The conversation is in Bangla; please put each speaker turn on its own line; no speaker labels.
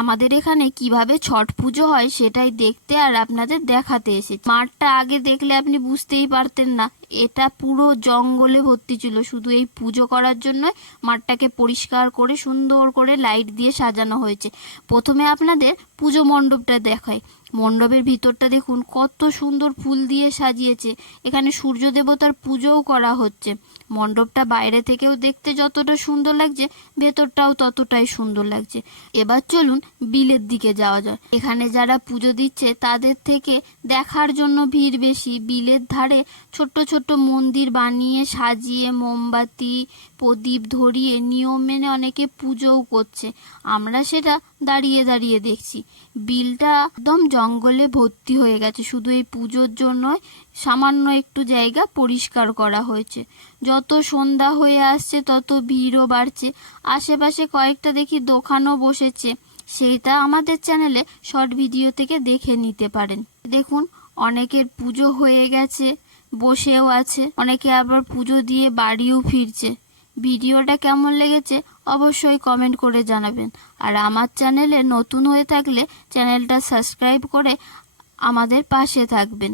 আমাদের এখানে কীভাবে ছট পুজো হয় সেটাই দেখতে আর আপনাদের দেখাতে এসেছি। মাঠটা আগে দেখলে আপনি বুঝতেই পারতেন না। এটা পুরো জঙ্গলে ভর্তি ছিল। শুধু এই পুজো করার জন্য মাঠটাকে পরিষ্কার করে, সুন্দর করে লাইট দিয়ে সাজানো হয়েছে। প্রথমে আপনাদের পুজো মণ্ডপটা দেখায় মণ্ডপের ভিতরটা দেখুন, কত সুন্দর ফুল দিয়ে সাজিয়েছে। এখানে সূর্য দেবতার পুজোও করা হচ্ছে। মণ্ডপটা বাইরে থেকেও দেখতে যতটা সুন্দর লাগছে, ভেতরটাও ততটাই সুন্দর লাগছে। এবার চলুন বিলের দিকে যাওয়া যায় এখানে যারা পুজো দিচ্ছে, তাদের থেকে দেখার জন্য ভিড় বেশি। বিলের ধারে ছোট্ট ছোট্ট মন্দির বানিয়ে সাজিয়ে মোমবাতি, প্রদীপ ধরিয়ে নিয়ম মেনে অনেকে পুজোও করছে। আমরা সেটা দাঁড়িয়ে দাঁড়িয়ে দেখছি। বিলটা একদম জঙ্গলে ভর্তি হয়ে গেছে। শুধু এই পুজোর জন্যই সামান্য একটু জায়গা পরিষ্কার করা হয়েছে। যত সন্ধ্যা হয়ে আসছে, তত ভিড়ও বাড়ছে। আশেপাশে কয়েকটা দেখি দোকানও বসেছে। সেইটা আমাদের চ্যানেলে শর্ট ভিডিও থেকে দেখে নিতে পারেন। দেখুন, অনেকের পুজো হয়ে গেছে। বসেও আছে। অনেকে আবার পুজো দিয়ে বাড়িও ফিরছে। ভিডিওটা কেমন লেগেছে অবশ্যই কমেন্ট করে জানাবেন। আর আমার চ্যানেলে নতুন হয়ে থাকলে চ্যানেলটা সাবস্ক্রাইব করে আমাদের পাশে থাকবেন।